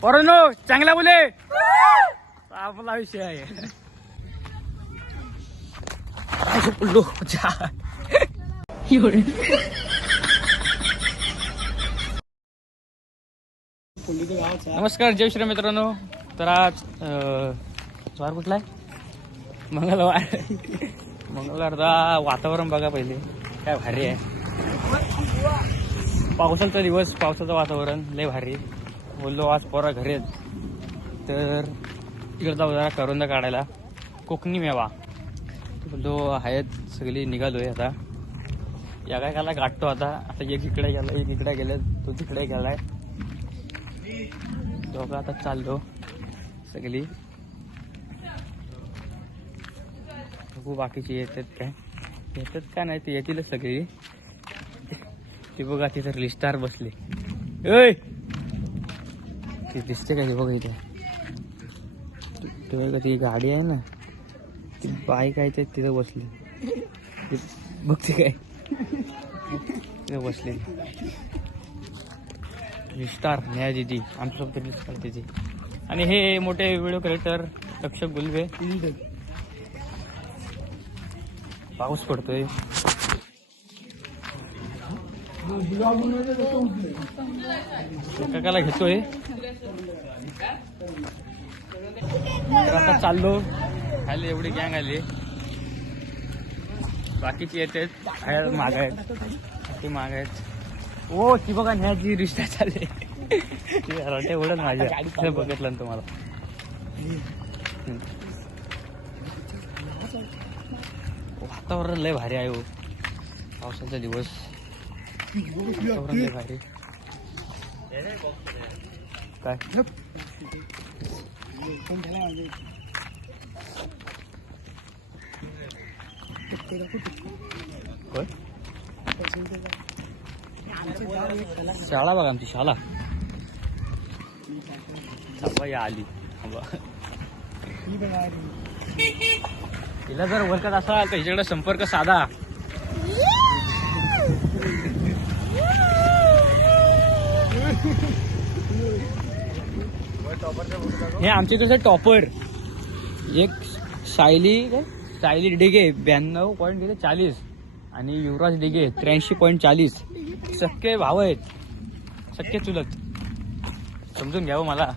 पोरांनो चांगला बोले आपला विषय आहे. नमस्कार जय श्री मित्रांनो. तर आज वार कुठला आहे? मंगळवार. मंगळवारचा वातावरण बघा पहिले. काय भारी आहे. पावसाचा दिवस पावसाचं वातावरण लय भारी. बोललो आज पोरा घरी तर इकडे जाऊ जरा करुंदा काढायला. कोकणी मेवा. बोललो आहेत सगळी निघालोय आता. या काय काला गाठतो आता. आता एक इकडे गेला एक इकडे गेले तो तिकडे गेलाय. दोघं आता चाललो सगळी. बघू बाकीची येतात काय. येतात का नाही ते येतीलच सगळी. ती बघा तिथं लिस्टार बसले. ऐ! ती दिसते का ती बघा इथे? ते गाडी आहे ना ती बाईक आहे ते तिथं बसली. बघते काय? तिथं बसले. स्टार न्याय दिदी आमच्यासोबत करते ती आणि हे मोठे व्हिडिओ क्रिएटर लक्ष गुलवे पाऊस पडतोय. एकाला घेतोय. आता चाललो. खाली एवढी गँग आली. बाकीची येते माग आहेत. ती माग आहेत. ओ ती बघा न्याची रिश्ता चालले. ती रटे उडत माझ्या बघितलं ना तुम्हाला. वातावरण लय भारी आहे हो. पावसाचा दिवस. वातावरण लय भारी. काय? शाळा बघा आमची शाळा. थांबा या आली. तिला जर ओळखत असाल तर हिच्याकडे संपर्क साधा. हे आमचे जसं टॉपर. एक सायली सायली डिगे ब्याण्णव पॉईंट गेले चाळीस. आणि युवराज डिगे त्र्याऐंशी पॉईंट चाळीस. सख्खे भाव आहेत. सख्खे चुलत. समजून घ्यावं हो मला.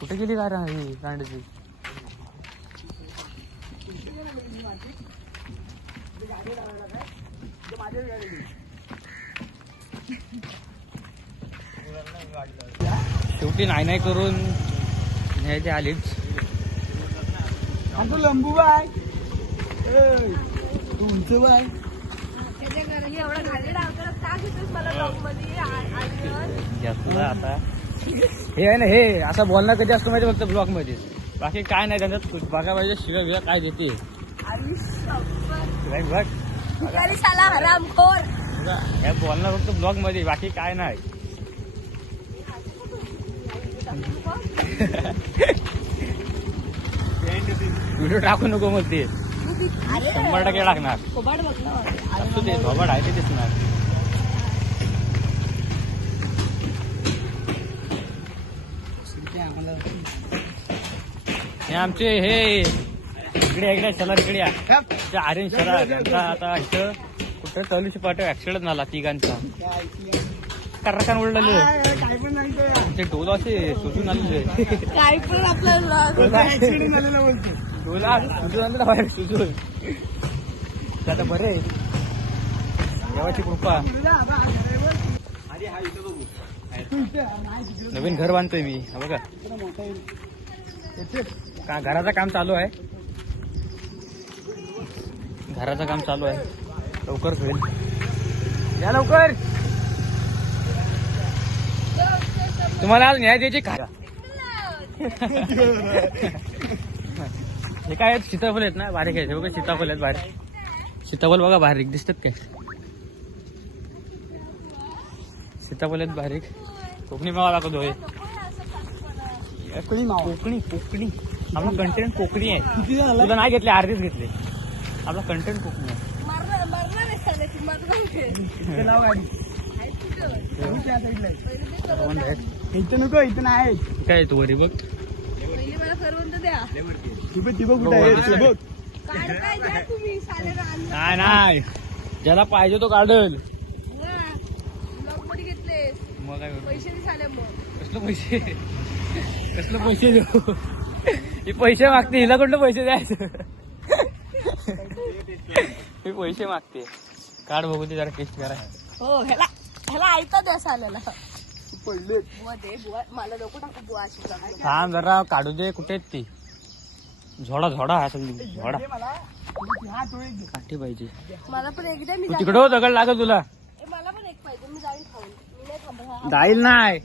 कुठे गेली काय ही रांडची शेवटी नाही नाही करून न्यायची आलीच. आमचं लंबू बाय तुमचं बाय आता. हे आहे ना हे असं बोलणं कधी असतो माहिती फक्त ब्लॉगमध्ये बाकी काय नाही त्यांच्यात बघा पाहिजे शिव्या बिव्या काय देते. बघ. हे बोलणं फक्त ब्लॉगमध्ये बाकी काय नाही. व्हिडिओ टाकू नको मग ते शंभर टक्के टाकणार. असू दे थोबड आहे ते दिसणार. हे आमचे हे इकडे इकडे चला इकडे आर्यन शरा त्यांचा आता इथं कुठं तलुशी पाठव ऍक्सिडेंट झाला तिघांचा. करकान उडलेले काय पण नाही ते डोला असे सुजून आलेले काय पण आपल्याला ऍक्सिडेंट झालेला बोलतो डोला सुजून आणलं बाहेर सुजून ते बरे देवाची कृपा नवीन घर बांधतोय मी हा बघा का घराचं काम चालू आहे घराचं काम चालू आहे लवकर होईल या लवकर तुम्हाला आज न्याय द्यायची का हे काय आहेत? सीताफळ आहेत ना? बारीक आहेत. हे बघा सीताफळ आहेत बारीक. सीताफळ बघा बारीक. दिसतात काय? सीताफळ आहेत बारीक. कोकणी मेवा दाखवतो हे. कोकणी नाव कोकणी कोकणी. आपला कंटेंट कोकणी आहे. किती झालं? तुला नाही घेतले अर्धीच घेतले. आपला कंटेंट कोकणी आहे. इथं नको इथं नाही काय येतो वरी बघ पहिली मला द्या आहे बघ काढ काय द्या तुम्ही नाही नाही ज्याला पाहिजे तो काढलमध्ये घेतले मग काय करू? पैसे नाही मग कसलं पैसे कसलं पैसे देऊ हे पैसे मागते हिला कुठलं पैसे द्यायचं हे पैसे मागते काढ बघू ते जरा टेस्ट करा हो ह्याला ह्याला ऐकता द्या साल्याला. पडले बुवा दे बुवा. मला नको टाकू बुवा अशी लागली. थांब जरा काढू दे कुठे आहेत ती? झोडा झोडा हा सगळी झोडा. काठी पाहिजे. मला पण एक द्या मी तू जाईन. तिकडं हो, दगड लागत तुला. ए, मला पण एक पाहिजे मी जाईन खाऊन. मी नाही थांबणार जाईल नाही.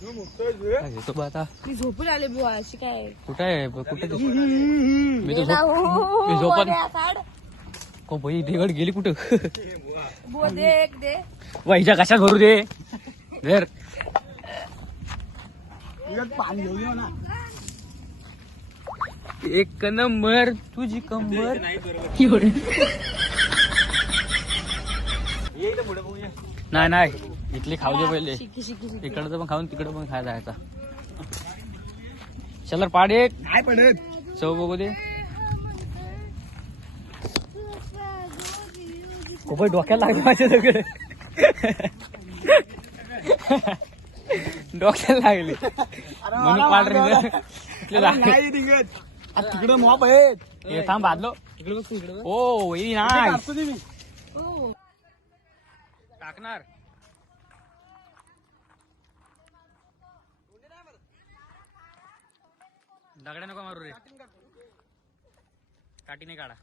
काय घेतो बा आता? मी झोपून आले बुवा अशी काय? कुठे आहे? कुठे दिसत? मी तर ये ना, झोप मी झोपत काढ. को बाई दगड गेली कुठं? बुवा दे एक दे. वाईच्या कशात भरू दे? धर. तुझ्यात पाणी घेऊन येऊ ना. एक नंबर तुझी कंबर. नाही नाही. इथली खाऊ दे पहिले. इकडचं पण खाऊन तिकडं पण खायला जायचा. चलर पाड एक. नाही पडत. चव बघू दे. खूप डोक्याला लागले माझ्या सगळे. डोक्याला लागले. म्हणून पाड रे इथले लागले. नाही निघत. तिकडे मॉप आहेत. हे थांब बादलो. ओ ही नाही. हो. टाकणार. दगड्या नको मारू रे. काठी नाही काढा.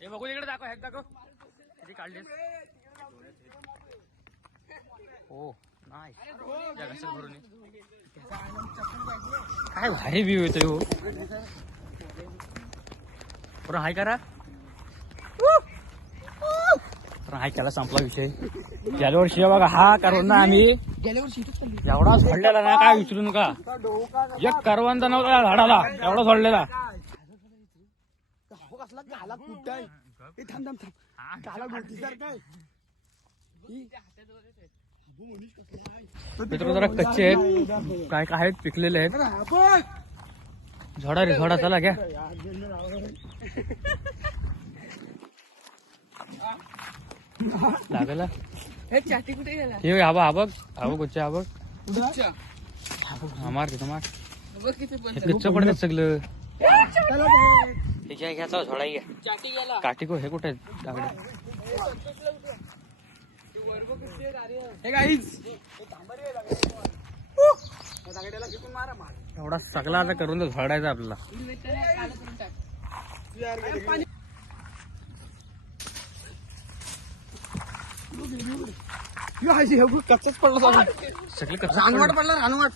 हे बघू इकडे दाखव हेक दाखव. किती काढले हो नाही भरून काय भारी व्ह्यू येतोय हो. बरं हाय करा. तर हाय केला संपला विषय. गेल्या वर्षी बघा हा करवंद आम्ही. एवढा सोडलेला ना काय विचारू नका. एक करवंद नव्हता झाडाला. एवढा सोडलेला. हो कसला गाला कुठं आहे? ए, थांब थांब थांब. ही. अबो, मनीष कसला आहे? मित्र जरा कच्चे आहेत. काय काय आहेत पिकलेले आहेत. हा. झोडा रे झोडा चला घ्या. लागला. हे चाटी कुठे गेला? हे हा बघ हा बघ गुच्चे हा? हा मार तिथं मार. बघ किती हे कच्चं पडतात सगळं. घ्या घ्या चाटी गेला काठी को हे कुठे. एवढा सगळा आता करून झोडायचा हे बघ, कच्चाच पडला. सगळा. रानवट पडला रानवट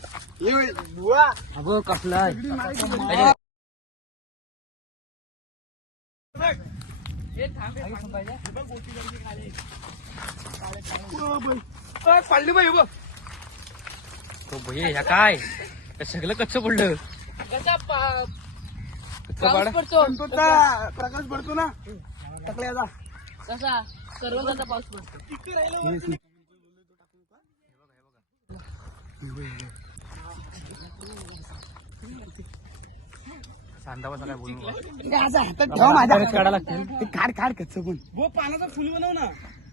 बघ कसला पडली बाई बघ तो भैया ह्या काय? सगळं कच्चं पडलं? पाऊस पडतो प्रकाश पडतो. ना टकल्याचा कसा करवंदाचा पाऊस पडतो हे असं हातात ठेवा माझ्या. लागतील ते काढ काढ कच्च पण. वो पानाचं फुल बनव ना.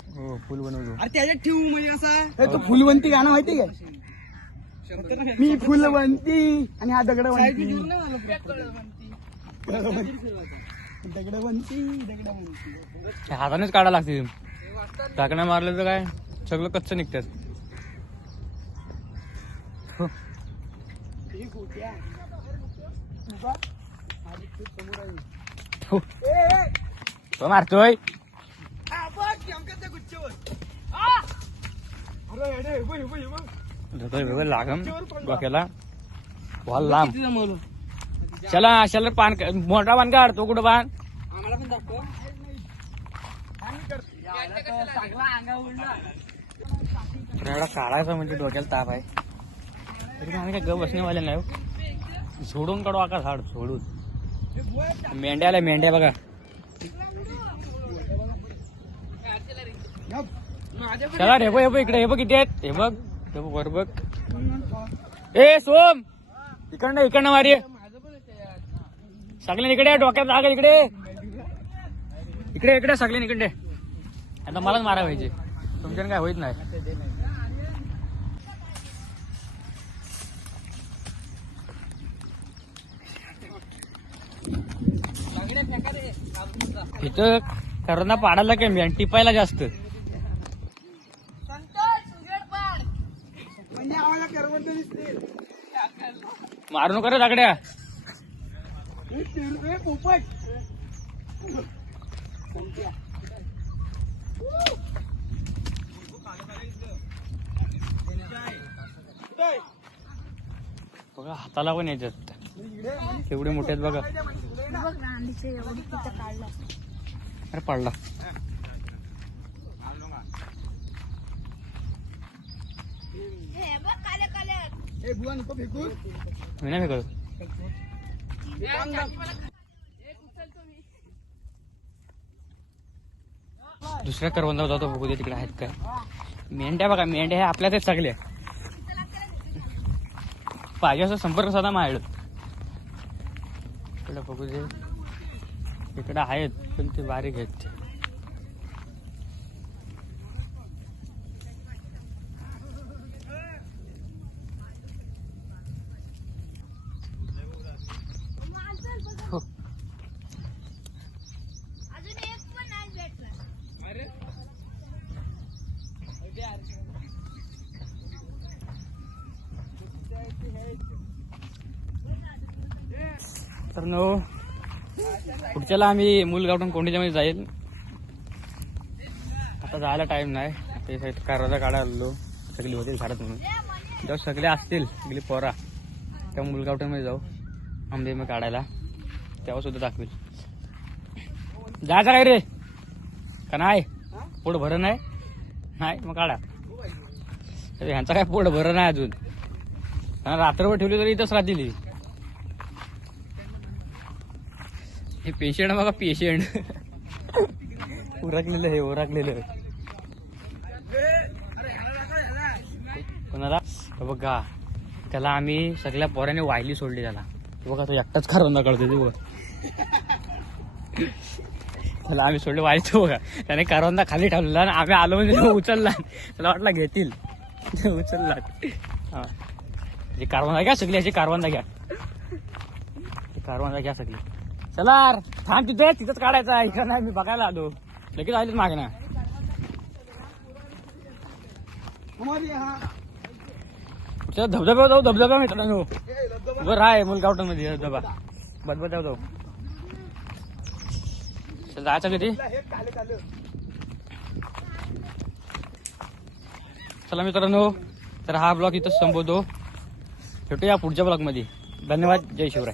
हो फुल बनवतो. अरे त्याच्यात ठेवू म्हणजे असा. तो फुलवंती गाणं माहिती का? मी फुलवंती आणि हा दगडवंती. दगडवंती दगडवंती. हातानेच काढायला लागतील. टाकण्या मारलं तर काय? सगळं कच्चं निघतात. तो मारतोय. हा, हे हे हे लागम डोक्याला. बॉल लांब. चला चला पान मोठा पान काढ तो कुठं पान? आम्हाला पण दाखव. एवढा काढायचा म्हणजे डोक्याला ताप आहे. तरी आम्ही काय ग बसणेवाले नाही हो. झोडून काढू आका झाड झोडून. मेंढ्याला मेंढ्या बघा. चला रे बघ इकडे हे बघ इथे हे बघ हे बघ वर बघ. ए सोम! इकडनं इकडनं मारी. सगळे इकडे डोक्यात लाग इकडे. इकडे इकडे सगळे इकडे. आता मलाच मारा पाहिजे. तुमच्यानं काय होईत नाही. इथं करोना पाडायला कमी आणि टिपायला जास्त. मारू नका रे दागड्या. बघा हाताला पण याच्यात केवढे मोठे आहेत बघा. बघ ना अंडीचे एवढी तिथं काढलं. अरे पडला. हे बघ काले काले. हे बुवा नको फेकून मी नाही फेकलो दुसऱ्या करवंदा जातो बघू दे तिकडे आहेत काय. मेंढ्या बघा मेंढ्या ह्या आपल्याच सगळ्या पाहिजे असं संपर्क साधा माझ्याकडं. इकडे बघू दे. इकडे आहेत पण ते बारीक आहेत हो. अजून एक पण नाही भेटला तर नो. पुढच्याला आम्ही मूल गावठून कोंडीच्यामध्ये जाईल. आता जायला टाईम नाही. ते साईड कारवाजा काढायला आलो सगळी होतील झाडात म्हणून. जेव्हा सगळे असतील. सगळी पोरा. तेव्हा मुलगावठणमध्ये जाऊ. आंबे मग काढायला. तेव्हा सुद्धा दाखवेल. जायचं काय रे? का नाही? पोट भरं नाही? नाही मग काढा. अरे ह्यांचा काय पोट भरं नाही अजून? रात्रभर ठेवली तरी इथंच राहतील हे पेशंट बघा पेशंट उरकलेलं हे उरकलेलं कोणाला? बघा त्याला आम्ही सगळ्या पोराने वायली सोडली त्याला. बघा तो एकटाच खारवंदा काढतो ते बघा. त्याला आम्ही सोडले वायली बघा. त्याने करवंदा खाली ठेवलेला आणि आम्ही आलो म्हणजे उचलला. त्याला वाटला घेतील. उचलला. हा. हे कारवंदा घ्या सगळी अशी कारवंदा घ्या. कारवांदा घ्या सगळी. चला थांब तिथे तिथंच काढायचा आहे. इकडं नाही मी बघायला आलो. लगेच आलीच मागे ना. हमारे धबधब्यावर जाऊ धबधबा मित्रांनो हो. बरं हाय मुलगावटनमध्ये धबधबा बदबद जाऊ चल, जायचं कधी? चला मित्रांनो तर हा ब्लॉग इथंच संपवतो. भेटूया पुढच्या ब्लॉगमध्ये धन्यवाद जय शिवराय.